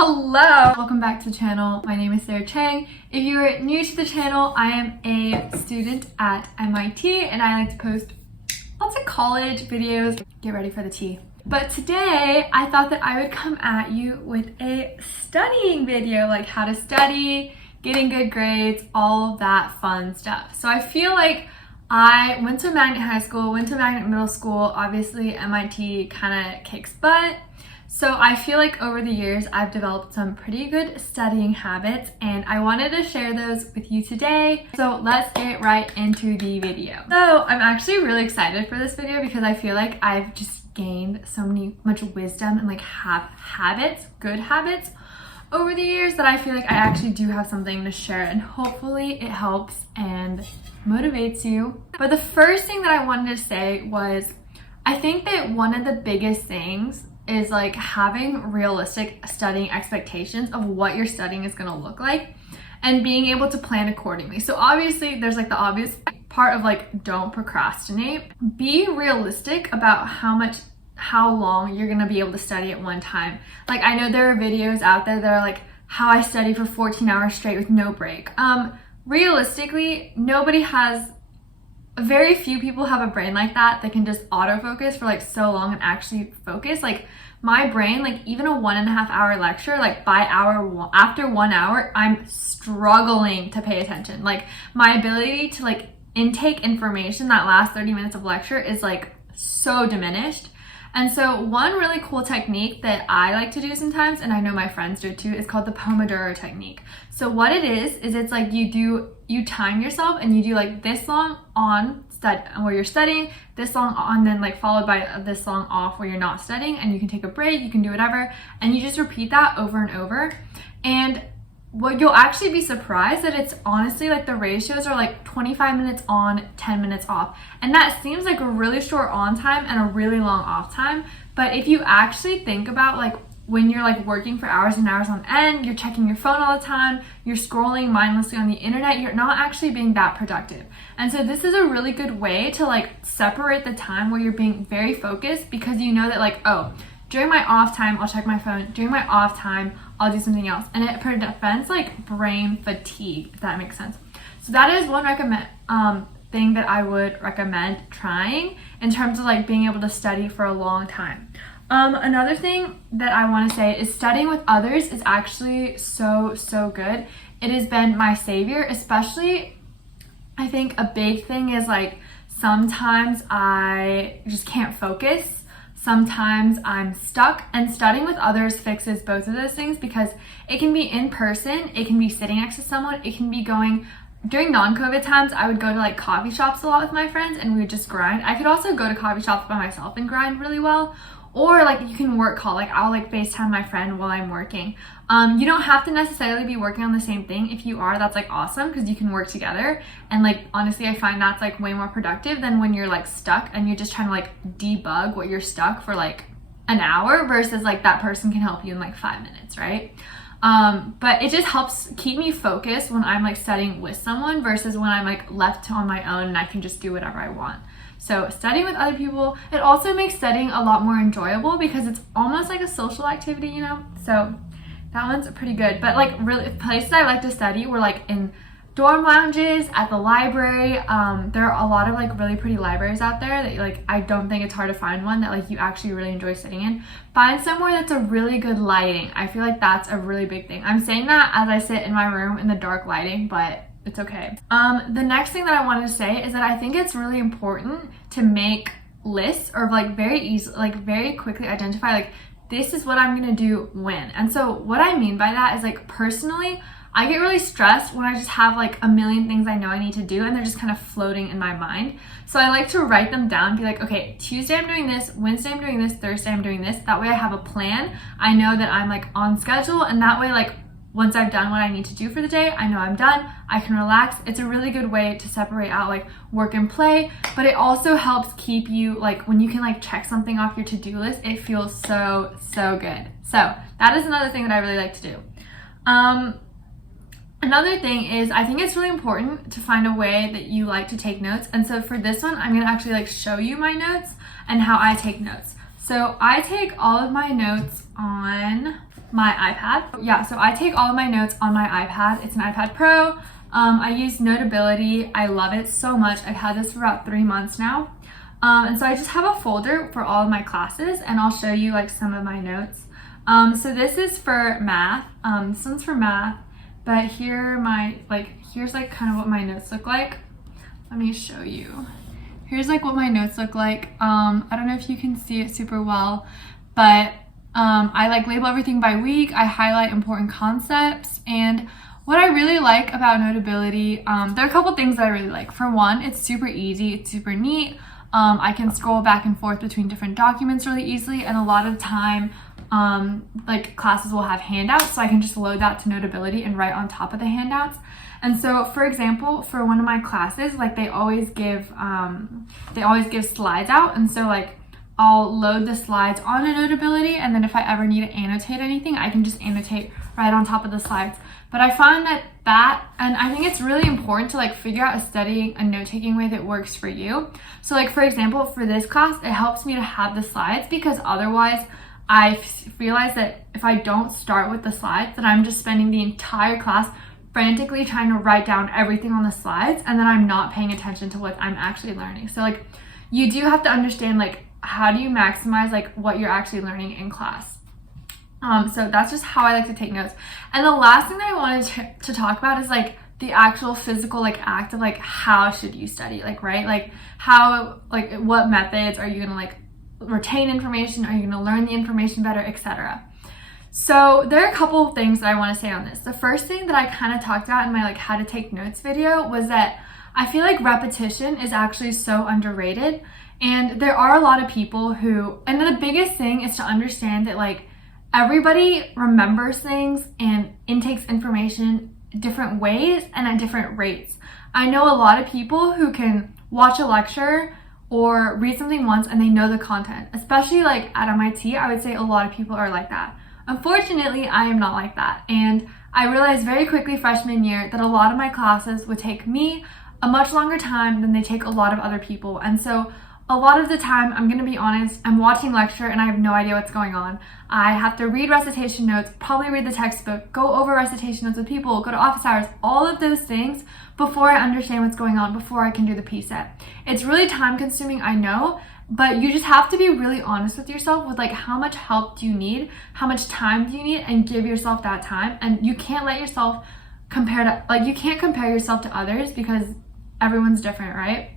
Hello! Welcome back to the channel. My name is Sarah Chang. If you are new to the channel, I am a student at MIT and I like to post lots of college videos. Get ready for the tea. But today, I thought that I would come at you with a studying video, like how to study, getting good grades, all of that fun stuff. So I feel like I went to magnet high school, went to magnet middle school. Obviously, MIT kind of kicks butt. So I feel like over the years, I've developed some pretty good studying habits and I wanted to share those with you today. So let's get right into the video. So I'm actually really excited for this video because I feel like I've just gained much wisdom and like good habits over the years that I feel like I actually do have something to share and hopefully it helps and motivates you. But the first thing that I wanted to say was, I think that one of the biggest things is like having realistic studying expectations of what your studying is going to look like and being able to plan accordingly. So obviously there's like the obvious part of like don't procrastinate. Be realistic about how long you're going to be able to study at one time. Like I know there are videos out there that are like how I study for 14 hours straight with no break. Realistically, very few people have a brain like that can just autofocus for like so long and actually focus. Like my brain, like even a 1.5 hour lecture, like after 1 hour, I'm struggling to pay attention. Like my ability to like intake information that last 30 minutes of lecture is like so diminished. And so one really cool technique that I like to do sometimes, and I know my friends do too, is called the Pomodoro technique. So what it is it's like you time yourself and you do like this long on where you're studying, this long on, then like followed by this long off where you're not studying, and you can take a break, you can do whatever, and you just repeat that over and over. And what you'll actually be surprised that it's honestly like the ratios are like 25 minutes on, 10 minutes off. And that seems like a really short on time and a really long off time. But if you actually think about like when you're like working for hours and hours on end, you're checking your phone all the time, you're scrolling mindlessly on the internet, you're not actually being that productive. And so this is a really good way to like separate the time where you're being very focused, because you know that like, oh, during my off time, I'll check my phone. During my off time, I'll do something else. And it prevents like brain fatigue, if that makes sense. So that is one thing that I would recommend trying in terms of like being able to study for a long time. Another thing that I want to say is studying with others is actually so good. It has been my savior, especially I think a big thing is like sometimes I just can't focus. Sometimes I'm stuck, and studying with others fixes both of those things, because it can be in person, it can be sitting next to someone, it can be during non-COVID times, I would go to like coffee shops a lot with my friends and we would just grind. I could also go to coffee shops by myself and grind really well. Or like you can work call, like I'll like FaceTime my friend while I'm working. You don't have to necessarily be working on the same thing. If you are, that's like awesome because you can work together. And like honestly, I find that's like way more productive than when you're like stuck and you're just trying to like debug what you're stuck for like an hour versus like that person can help you in like 5 minutes, right? But it just helps keep me focused when I'm like studying with someone versus when I'm like left on my own and I can just do whatever I want. So studying with other people, it also makes studying a lot more enjoyable because it's almost like a social activity, you know? So that one's pretty good. But like really places I like to study were like in dorm lounges, at the library. There are a lot of like really pretty libraries out there that like I don't think it's hard to find one that like you actually really enjoy sitting in. Find somewhere that's a really good lighting. I feel like that's a really big thing. I'm saying that as I sit in my room in the dark lighting, but it's okay. The next thing that I wanted to say is that I think it's really important to make lists or like very quickly identify like this is what I'm gonna do when. And so what I mean by that is like personally, I get really stressed when I just have like a million things I know I need to do and they're just kind of floating in my mind. So I like to write them down, be like, okay, Tuesday I'm doing this, Wednesday I'm doing this, Thursday I'm doing this. That way I have a plan. I know that I'm like on schedule, and that way like once I've done what I need to do for the day, I know I'm done, I can relax. It's a really good way to separate out like work and play, but it also helps keep you like when you can like check something off your to-do list, it feels so good. So that is another thing that I really like to do. Another thing is I think it's really important to find a way that you like to take notes. And so for this one, I'm gonna actually like show you my notes and how I take notes. So I take all of my notes on my iPad. Yeah, so I take all of my notes on my iPad. It's an iPad Pro. I use Notability. I love it so much. I've had this for about 3 months now. And so I just have a folder for all of my classes, and I'll show you like some of my notes. So this is for math. This one's for math, but here's like kind of what my notes look like. Let me show you. Here's like what my notes look like. I don't know if you can see it super well, but I like label everything by week. I highlight important concepts, and what I really like about Notability, there are a couple things that I really like. For one, it's super easy, it's super neat. I can scroll back and forth between different documents really easily, and a lot of time, like classes will have handouts, so I can just load that to Notability and write on top of the handouts. And so, for example, for one of my classes, like they always give slides out, and so like I'll load the slides on a Notability, and then if I ever need to annotate anything, I can just annotate right on top of the slides. But I find and I think it's really important to like figure out a studying and note-taking way that works for you. So like, for example, for this class, it helps me to have the slides, because otherwise I realize that if I don't start with the slides, then I'm just spending the entire class frantically trying to write down everything on the slides, and then I'm not paying attention to what I'm actually learning. So like, you do have to understand like, how do you maximize like what you're actually learning in class. So that's just how I like to take notes. And the last thing that I wanted to talk about is like the actual physical like act of like, how should you study, like, right? Like how, like what methods are you gonna like retain information? Are you gonna learn the information better, etc.? So there are a couple of things that I want to say on this. The first thing that I kind of talked about in my like how to take notes video was that I feel like repetition is actually so underrated. And there are a lot of people who, and the biggest thing is to understand that like everybody remembers things and intakes information different ways and at different rates. I know a lot of people who can watch a lecture or read something once and they know the content, especially like at MIT. I would say a lot of people are like that. Unfortunately, I am not like that. And I realized very quickly freshman year that a lot of my classes would take me a much longer time than they take a lot of other people. And so a lot of the time, I'm going to be honest, I'm watching lecture and I have no idea what's going on. I have to read recitation notes, probably read the textbook, go over recitation notes with people, go to office hours, all of those things before I understand what's going on, before I can do the P-set. It's really time consuming, I know, but you just have to be really honest with yourself with like, how much help do you need? How much time do you need? And give yourself that time. And you can't let yourself you can't compare yourself to others, because everyone's different, right?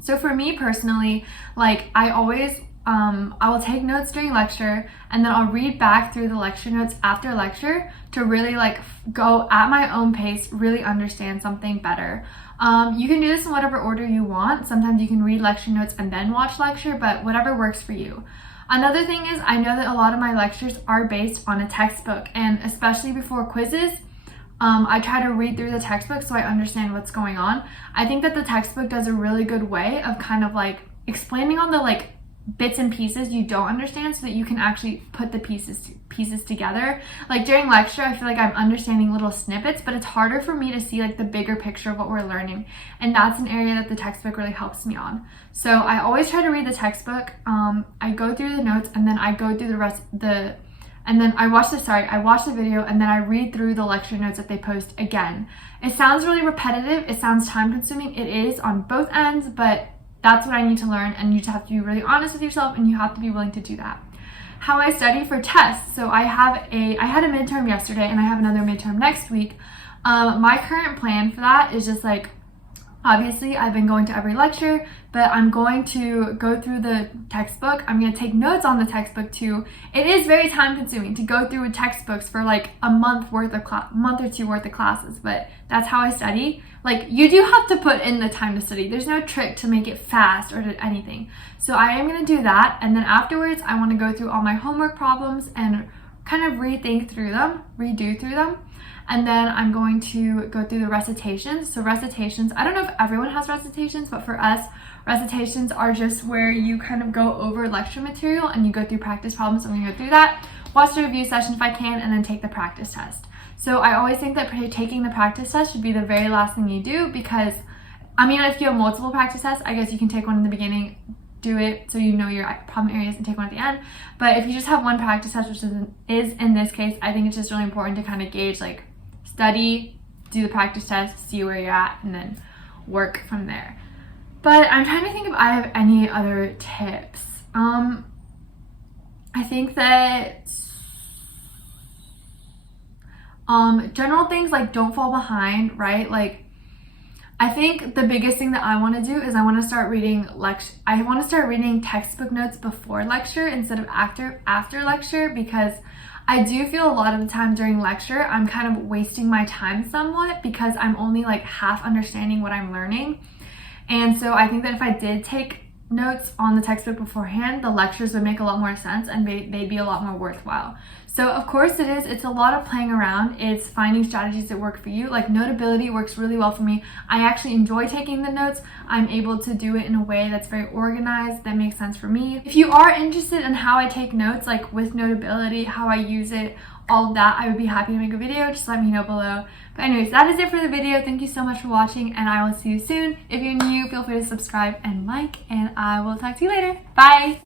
So for me personally, like I always, I will take notes during lecture, and then I'll read back through the lecture notes after lecture to really like go at my own pace, really understand something better. You can do this in whatever order you want. Sometimes you can read lecture notes and then watch lecture, but whatever works for you. Another thing is, I know that a lot of my lectures are based on a textbook, and especially before quizzes, I try to read through the textbook so I understand what's going on. I think that the textbook does a really good way of kind of like explaining on the like bits and pieces you don't understand, so that you can actually put the pieces together. Like during lecture, I feel like I'm understanding little snippets, but it's harder for me to see like the bigger picture of what we're learning. And that's an area that the textbook really helps me on. So I always try to read the textbook. I go through the notes, and then I go through I watch the video, and then I read through the lecture notes that they post again. It sounds really repetitive. It sounds time consuming. It is on both ends, but that's what I need to learn, and you just have to be really honest with yourself, and you have to be willing to do that. How I study for tests. So I had a midterm yesterday, and I have another midterm next week. My current plan for that is just like, obviously I've been going to every lecture, but I'm going to go through the textbook. I'm going to take notes on the textbook too. It is very time consuming to go through textbooks for like a month or two worth of classes, but that's how I study. Like, you do have to put in the time to study. There's no trick to make it fast or to anything. So I am going to do that, and then afterwards I want to go through all my homework problems and kind of redo through them. And then I'm going to go through the recitations. So recitations, I don't know if everyone has recitations, but for us, recitations are just where you kind of go over lecture material and you go through practice problems. I'm going to go through that, watch the review session if I can, and then take the practice test. So I always think that taking the practice test should be the very last thing you do, because, I mean, if you have multiple practice tests, I guess you can take one in the beginning, do it so you know your problem areas and take one at the end. But if you just have one practice test, which is in this case, I think it's just really important to kind of gauge, like, study, do the practice test, see where you're at, and then work from there. But I'm trying to think if I have any other tips. I think that general things like don't fall behind, right? Like, I think the biggest thing that I want to do is I want to start reading textbook notes before lecture instead of after lecture, because I do feel a lot of the time during lecture I'm kind of wasting my time somewhat because I'm only like half understanding what I'm learning. And so I think that if I did take notes on the textbook beforehand, the lectures would make a lot more sense and they'd be a lot more worthwhile. So of course it's a lot of playing around. It's finding strategies that work for you. Like, Notability works really well for me. I actually enjoy taking the notes. I'm able to do it in a way that's very organized, that makes sense for me. If you are interested in how I take notes, like with Notability, how I use it, all of that, I would be happy to make a video. Just let me know below. But anyways, that is it for the video. Thank you so much for watching, and I will see you soon. If you're new, feel free to subscribe and like, and I will talk to you later. Bye!